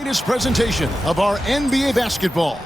Latest presentation of our NBA basketball.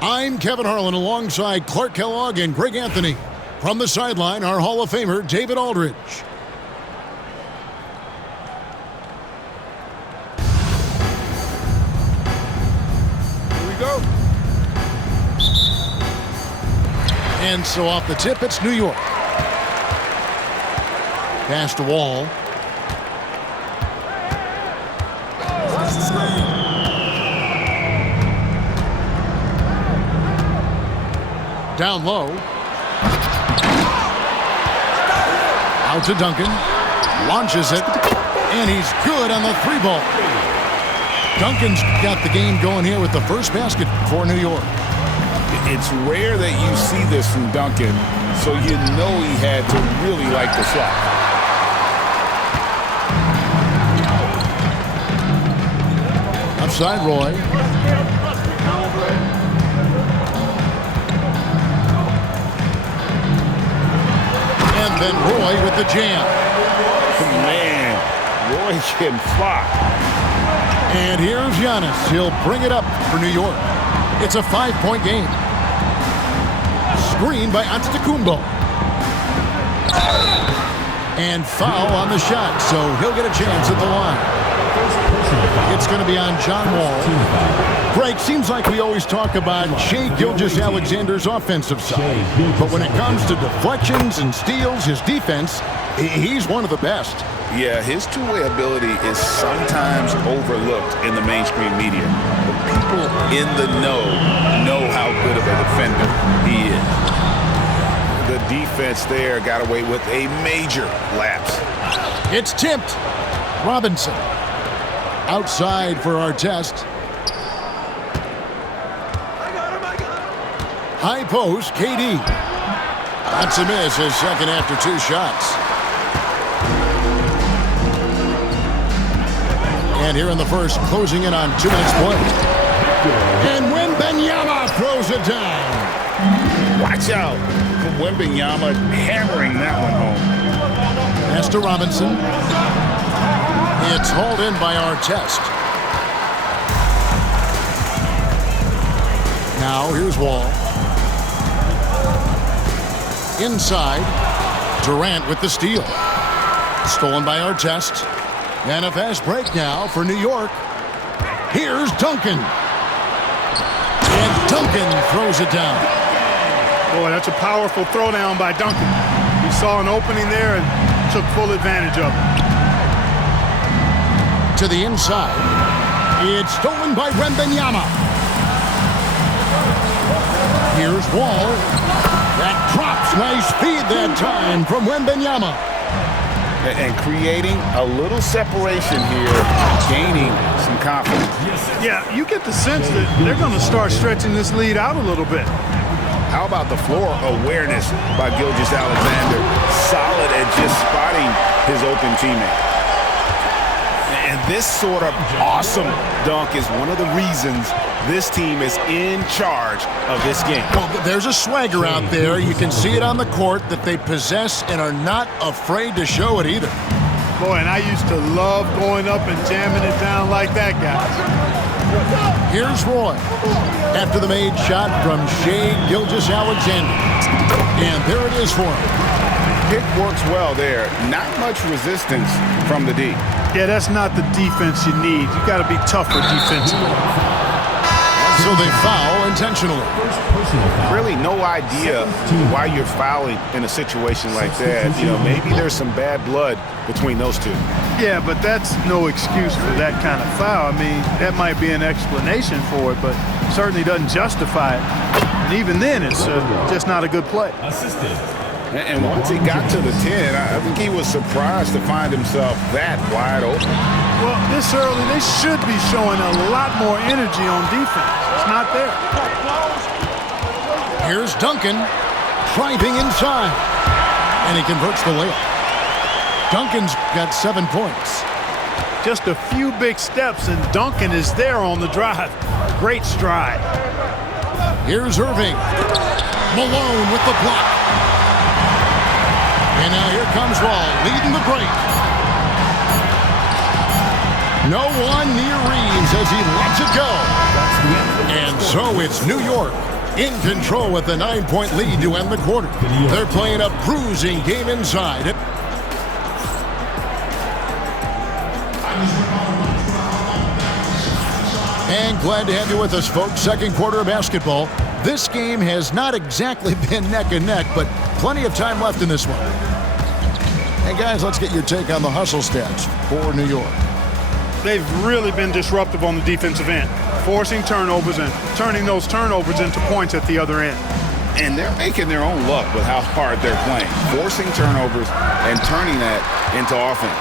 I'm Kevin Harlan alongside Clark Kellogg and Greg Anthony. From the sideline, our Hall of Famer, David Aldridge. Here we go. And so off the tip, it's New York. Pass to Wall. Down low. Out to Duncan. Launches it. And he's good on the three ball. Duncan's got the game going here with the first basket for New York. It's rare that you see this from Duncan, so you know he had to really like the shot. Upside Roy. And then Roy with the jam. Man, Roy can fly. And here's Giannis. He'll bring it up for New York. It's a 5-point game. Screen by Antetokounmpo. And foul on the shot, so he'll get a chance at the line. It's going to be on John Wall. Greg, seems like we always talk about Shai Gilgeous-Alexander's offensive side. But when it comes to deflections and steals, his defense, he's one of the best. Yeah, his two-way ability is sometimes overlooked in the mainstream media. But people in the know how good of a defender he is. The defense there got away with a major lapse. It's tipped. Robinson. Outside for Artest. High post, KD. That's a miss, his second after two shots. And here in the first, closing in on 2 minutes play. And Wembanyama throws it down. Watch out. Wembanyama hammering that one home. Pass to Robinson. It's hauled in by Artest. Now here's Wall. Inside. Durant with the steal. Stolen by Artest. And a fast break now for New York. Here's Duncan. And Duncan throws it down. Boy, that's a powerful throwdown by Duncan. He saw an opening there and took full advantage of it. To the inside. It's stolen by Wembanyama. Here's Wall. That drops. Nice feed that time from Wembanyama. And creating a little separation here, gaining some confidence. Yeah, you get the sense that they're going to start stretching this lead out a little bit. How about the floor awareness by Gilgeous-Alexander? Solid at just spotting his open teammate. And this sort of awesome dunk is one of the reasons this team is in charge of this game. Well, there's a swagger out there. You can see it on the court that they possess and are not afraid to show it either. Boy, and I used to love going up and jamming it down like that, guys. Here's Roy. After the made shot from Shai Gilgeous-Alexander. And there it is for him. Pick works well there. Not much resistance from the D. Yeah, that's not the defense you need. You got to be tougher defensively. So they foul intentionally. Really no idea why you're fouling in a situation like that. You know, maybe there's some bad blood between those two. Yeah, but that's no excuse for that kind of foul. I mean, that might be an explanation for it, but certainly doesn't justify it. And even then, it's just not a good play. And once he got to the 10, I think he was surprised to find himself that wide open. Well, this early, they should be showing a lot more energy on defense. It's not there. Here's Duncan driving inside. And he converts the layup. Duncan's got 7 points. Just a few big steps, and Duncan is there on the drive. Great stride. Here's Irving. Malone with the block. And now here comes Wall, leading the break. No one near Reeves as he lets it go. And so it's New York in control with a 9-point lead to end the quarter. They're playing a bruising game inside. And glad to have you with us, folks. Second quarter of basketball. This game has not exactly been neck and neck, but plenty of time left in this one. And guys, let's get your take on the hustle stats for New York. They've really been disruptive on the defensive end, forcing turnovers and turning those turnovers into points at the other end. And they're making their own luck with how hard they're playing, forcing turnovers and turning that into offense.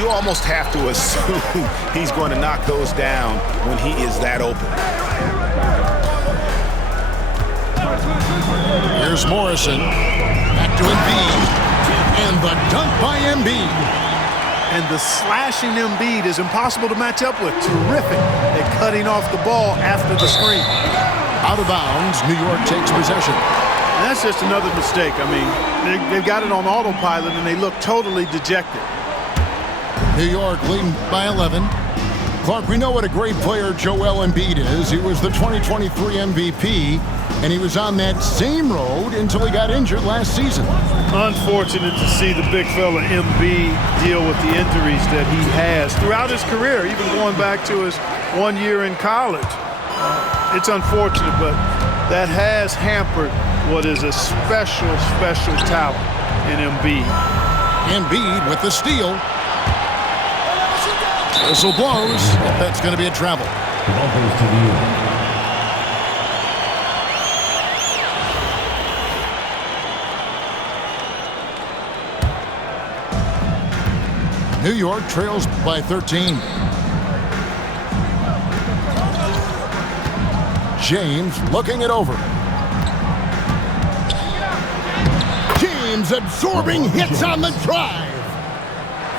You almost have to assume he's going to knock those down when he is that open. Here's Morrison. Back to Embiid. And the dunk by Embiid. And the slashing Embiid is impossible to match up with. Terrific at cutting off the ball after the screen. Out of bounds, New York takes possession. And that's just another mistake. I mean, they've got it on autopilot, and they look totally dejected. New York leading by 11. Clark, we know what a great player Joel Embiid is. He was the 2023 MVP, and he was on that same road until he got injured last season. Unfortunate to see the big fella Embiid deal with the injuries that he has throughout his career, even going back to his 1 year in college. It's unfortunate, but that has hampered what is a special talent in Embiid. Embiid with the steal. Whistle blows. That's going to be a travel. New York trails by 13. James looking it over. James absorbing hits on the drive.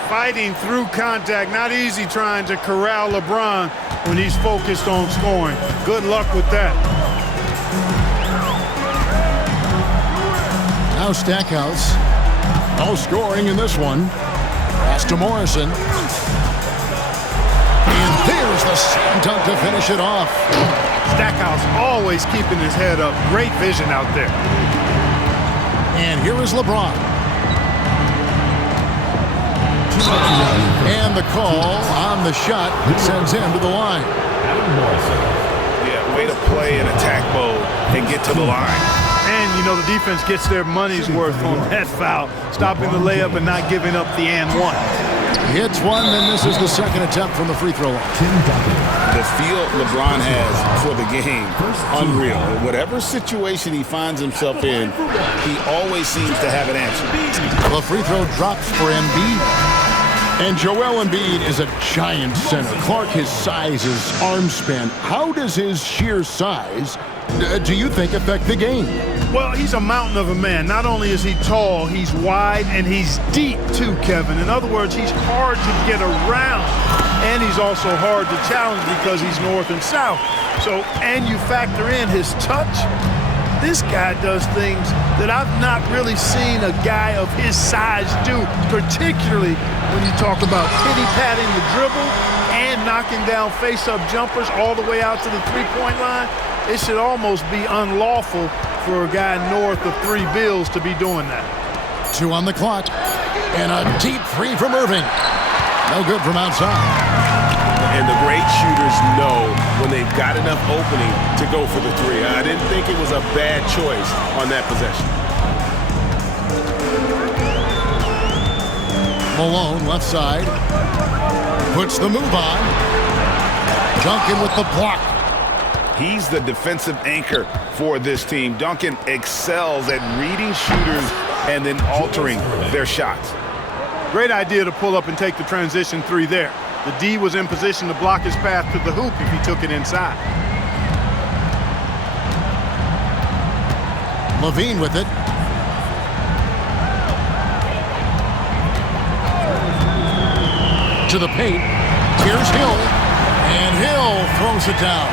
Fighting through contact, not easy trying to corral LeBron when he's focused on scoring. Good luck with that. Now Stackhouse. No scoring in this one. Pass to Morrison. And there's the slam dunk to finish it off. Stackhouse always keeping his head up. Great vision out there. And here is LeBron. And the call on the shot sends him to the line. Yeah, way to play in attack mode and get to the line. And, you know, the defense gets their money's worth on that foul, stopping the layup and not giving up the and one. Hits one, then this is the second attempt from the free throw line. The feel LeBron has for the game, unreal. Whatever situation he finds himself in, he always seems to have an answer. The free throw drops for Embiid. And Joel Embiid is a giant center. Clark, his size, his arm span. How does his sheer size, do you think, affect the game? Well, he's a mountain of a man. Not only is he tall, he's wide, and he's deep too, Kevin. In other words, he's hard to get around. And he's also hard to challenge because he's north and south. So, and you factor in his touch. This guy does things that I've not really seen a guy of his size do, particularly when you talk about pity-patting the dribble and knocking down face-up jumpers all the way out to the three-point line. It should almost be unlawful for a guy north of 3 bills to be doing that. 2 on the clock. And a deep three from Irving. No good from outside. And the great shooters know when they've got enough opening to go for the three. I didn't think it was a bad choice on that possession. Malone, left side. Puts the move on. Duncan with the block. He's the defensive anchor for this team. Duncan excels at reading shooters and then altering their shots. Great idea to pull up and take the transition three there. The D was in position to block his path to the hoop if he took it inside. Levine with it. To the paint. Here's Hill. And Hill throws it down.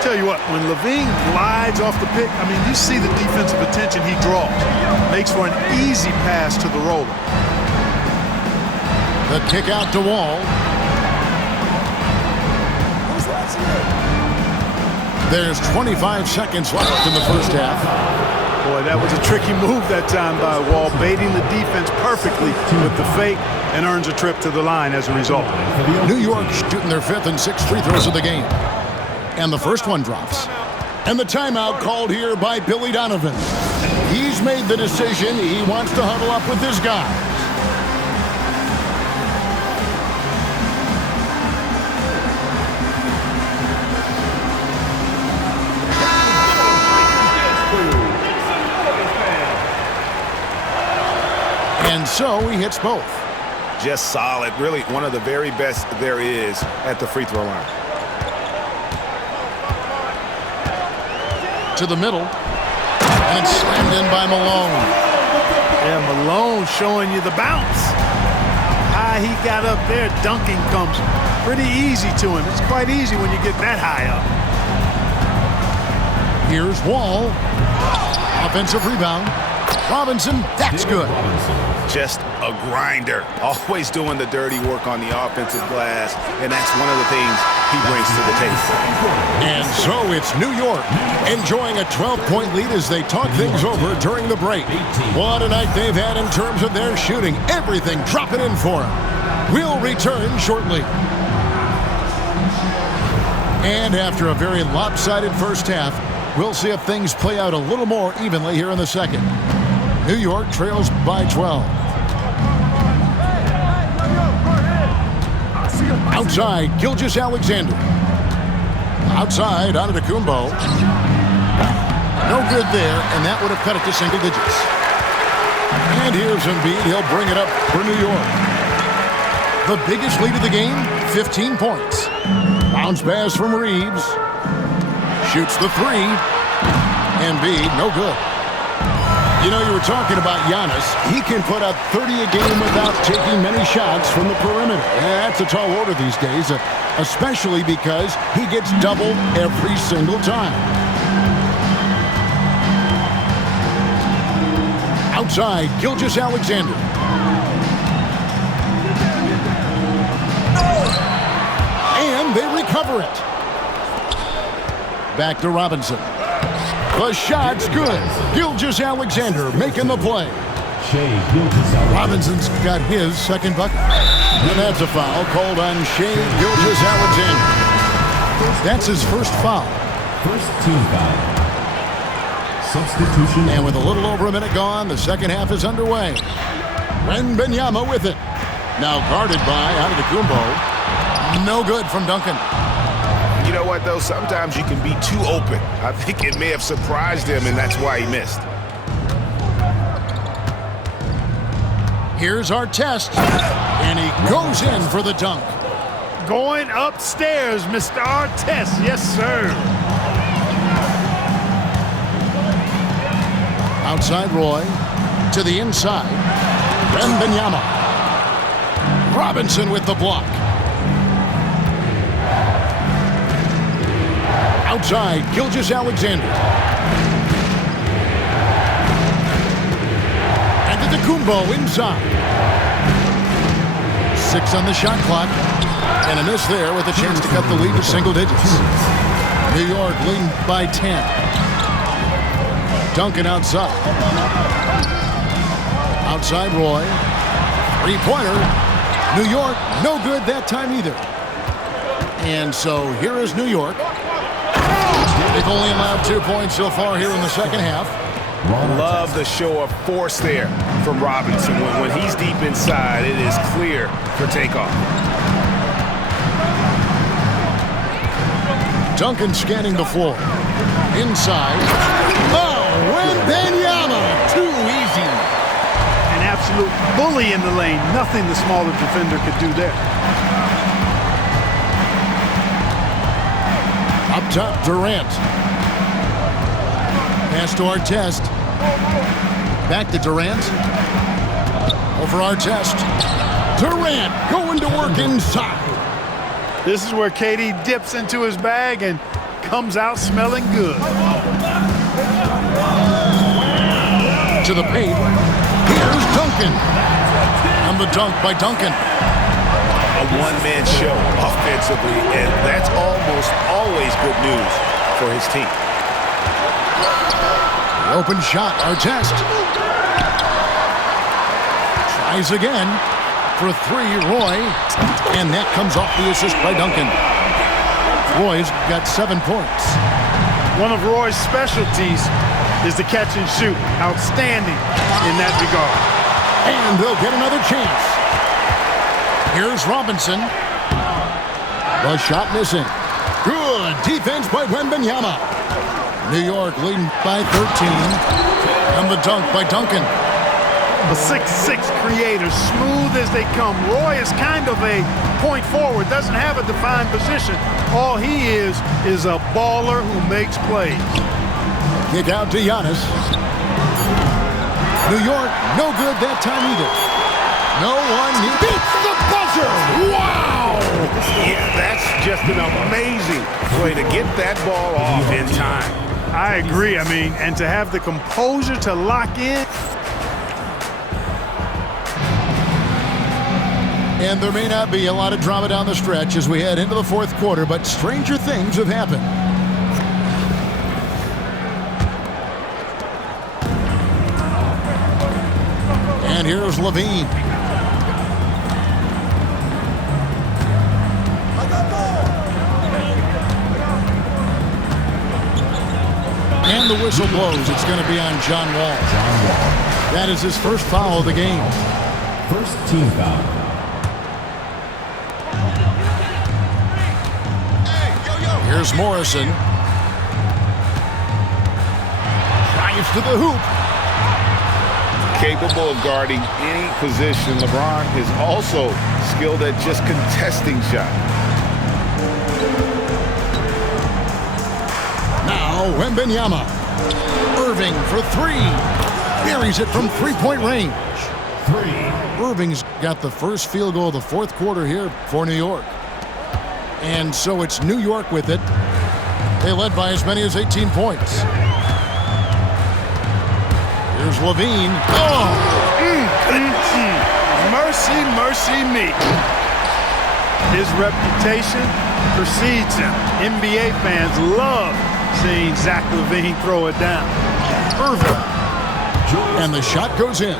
Tell you what, when Levine glides off the pick, I mean, you see the defensive attention he draws. Makes for an easy pass to the roller. The kick out to Wall. There's 25 seconds left in the first half. Boy, that was a tricky move that time by Wall, baiting the defense perfectly with the fake and earns a trip to the line as a result. New York shooting their 5th and 6th free throws of the game. And the first one drops. And the timeout called here by Billy Donovan. He's made the decision. He wants to huddle up with his guys. And so he hits both. Just solid. Really one of the very best there is at the free throw line. To the middle. And it's slammed in by Malone. Yeah, Malone showing you the bounce. High he got up there, dunking comes pretty easy to him. It's quite easy when you get that high up. Here's Wall. Offensive rebound. Robinson, that's good. Just a grinder. Always doing the dirty work on the offensive glass, and that's one of the things he brings to the table. And so it's New York enjoying a 12-point lead as they talk things over during the break. What a night they've had in terms of their shooting. Everything dropping in for them. We'll return shortly. And after a very lopsided first half, we'll see if things play out a little more evenly here in the second. New York trails by 12. Outside, Gilgeous-Alexander. Outside, Antetokounmpo. No good there, and that would have cut it to single digits. And here's Embiid. He'll bring it up for New York. The biggest lead of the game, 15 points. Bounce pass from Reeves. Shoots the three. Embiid, no good. You know, you were talking about Giannis. He can put up 30 a game without taking many shots from the perimeter. That's a tall order these days, especially because he gets doubled every single time. Outside, Gilgeous-Alexander. And they recover it. Back to Robinson. The shot's good. Gilgeous-Alexander making the play. Robinson's got his second bucket. And that's a foul called on Shai Gilgeous-Alexander. That's his first foul. First team foul. Substitution. And with a little over a minute gone, the second half is underway. Wembanyama with it. Now guarded by Antetokounmpo. No good from Duncan. You know what, though? Sometimes you can be too open. I think it may have surprised him, and that's why he missed. Here's Artest, and he goes in for the dunk. Going upstairs, Mr. Artest. Yes, sir. Outside Roy, to the inside. Wembanyama. Robinson with the block. Outside, Gilgeous-Alexander. Antetokounmpo inside. 6 on the shot clock. And a miss there with a chance to cut the lead to single digits. New York leading by 10. Duncan outside. Outside Roy. Three-pointer. New York, no good that time either. And so here is New York. They've only allowed 2 points so far here in the second half. Love the show of force there from Robinson. When he's deep inside, it is clear for takeoff. Duncan scanning the floor. Inside. Oh, Wembanyama. Too easy. An absolute bully in the lane. Nothing the smaller defender could do there. Up top, Durant. Pass to Artest. Back to Durant. Over Artest. Durant going to work inside. This is where KD dips into his bag and comes out smelling good. To the paint. Here's Duncan. And the dunk by Duncan. A one-man show offensively, and that's almost news for his team. The open shot, Artest. Tries again for three, Roy. And that comes off the assist by Duncan. Roy's got 7 points. One of Roy's specialties is the catch and shoot. Outstanding in that regard. And they'll get another chance. Here's Robinson. The shot missing. Good defense by Wembanyama. New York leading by 13. And the dunk by Duncan. A 6'6" creator, smooth as they come. Roy is kind of a point forward, doesn't have a defined position. All he is a baller who makes plays. Kick out to Giannis. New York, no good that time either. No one beats the buzzer. Wow! Yeah, that's just an amazing play to get that ball off in time. I agree. I mean, and to have the composure to lock in. And there may not be a lot of drama down the stretch as we head into the fourth quarter, but stranger things have happened. And here's Levine. And the whistle blows. It's going to be on John Wall. That is his first foul of the game. First team foul. Here's Morrison. Drives to the hoop. Capable of guarding any position. LeBron is also skilled at just contesting shots. Now Wembanyama. Irving for three. Buries it from three-point range. Irving's got the first field goal of the fourth quarter here for New York. And so it's New York with it. They led by as many as 18 points. Here's Levine. Oh! Mercy, mercy me. His reputation precedes him. NBA fans love seeing Zach LaVine throw it down. Irving. And the shot goes in.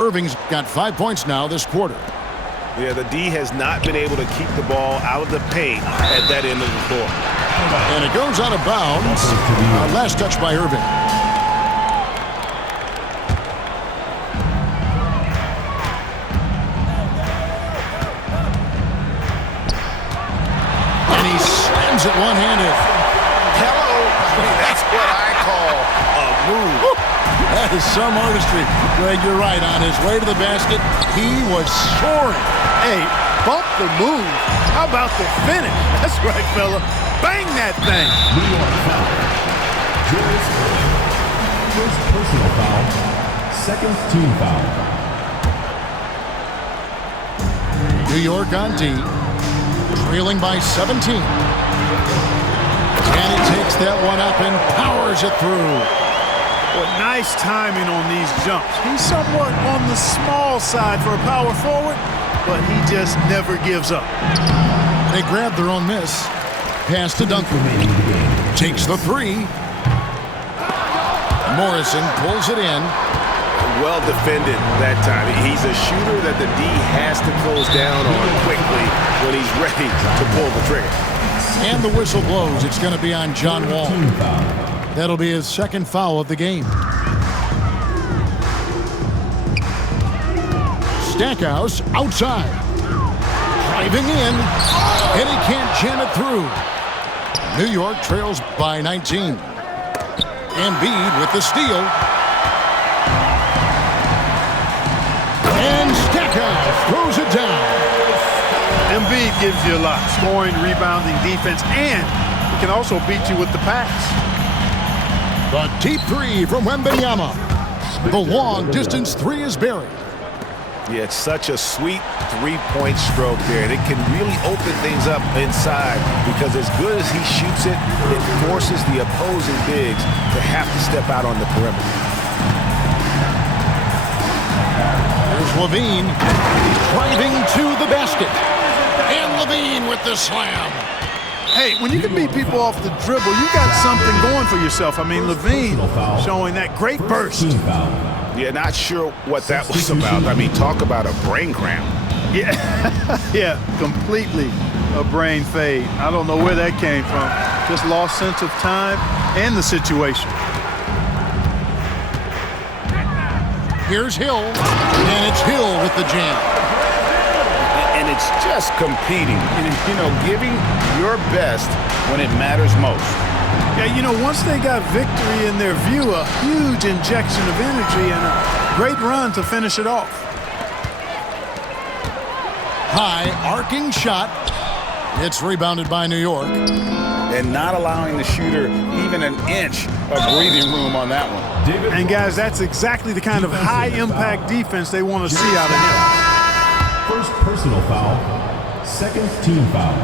Irving's got 5 points now this quarter. Yeah, the D has not been able to keep the ball out of the paint at that end of the floor. And it goes out of bounds. Last touch by Irving. And he slams it one-handed. Hello. That's what I call a move. That is some artistry. Greg, you're right. On his way to the basket, he was soaring. Hey, bump the move. How about the finish? That's right, fella. Bang that thing. New York foul. Julius Randle. First personal foul. Second team foul. New York on D. Trailing by 17. And he takes that one up and powers it through. Well, nice timing on these jumps. He's somewhat on the small side for a power forward, but he just never gives up. They grab their own miss. Pass to Duncan. Takes the three. Morrison pulls it in. Well defended that time. He's a shooter that the D has to close down on quickly when he's ready to pull the trigger. And the whistle blows. It's going to be on John Wall. That'll be his second foul of the game. Stackhouse outside. Driving in. And he can't jam it through. New York trails by 19. Embiid with the steal. And Stackhouse throws it down. Embiid gives you a lot. Scoring, rebounding, defense, and he can also beat you with the pass. The deep three from Wembanyama. The long-distance three is buried. Yeah, it's such a sweet three-point stroke there, and it can really open things up inside because as good as he shoots it, it forces the opposing bigs to have to step out on the perimeter. Here's Levine. He's driving to the basket. And Levine with the slam. Hey, when you can beat people off the dribble, you got something going for yourself. I mean, Levine showing that great burst. Team foul. Yeah, not sure what that was about. I mean, talk about a brain cramp. Yeah, yeah, completely a brain fade. I don't know where that came from. Just lost sense of time and the situation. Here's Hill, and it's Hill with the jam. And it's just competing, you know, giving your best when it matters most. Yeah, you know, once they got victory in their view, a huge injection of energy and a great run to finish it off. High arcing shot. It's rebounded by New York. And not allowing the shooter even an inch of breathing room on that one. And guys, that's exactly the kind of high-impact defense they want to see out of him. First personal foul. Second team foul.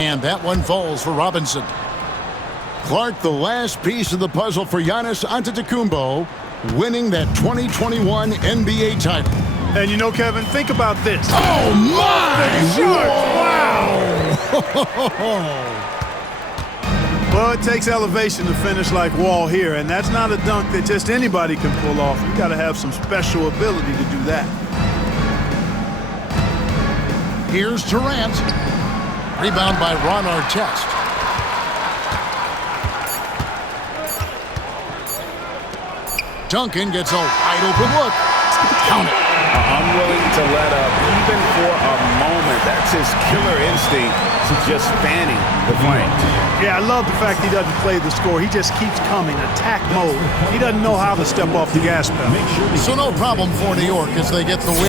And that one falls for Robinson. Clark, the last piece of the puzzle for Giannis Antetokounmpo, winning that 2021 NBA title. And you know, Kevin, think about this. Oh, my! Wow! Well, it takes elevation to finish like Wall here, and that's not a dunk that just anybody can pull off. You got to have some special ability to do that. Here's Durant. Rebound by Ron Artest. Duncan gets a wide open look. Count it. Unwilling to let up even for a moment. That's his killer instinct, just fanning the flames. Yeah, I love the fact he doesn't play the score. He just keeps coming, attack mode. He doesn't know how to step off the gas pedal. So no problem for New York as they get the win.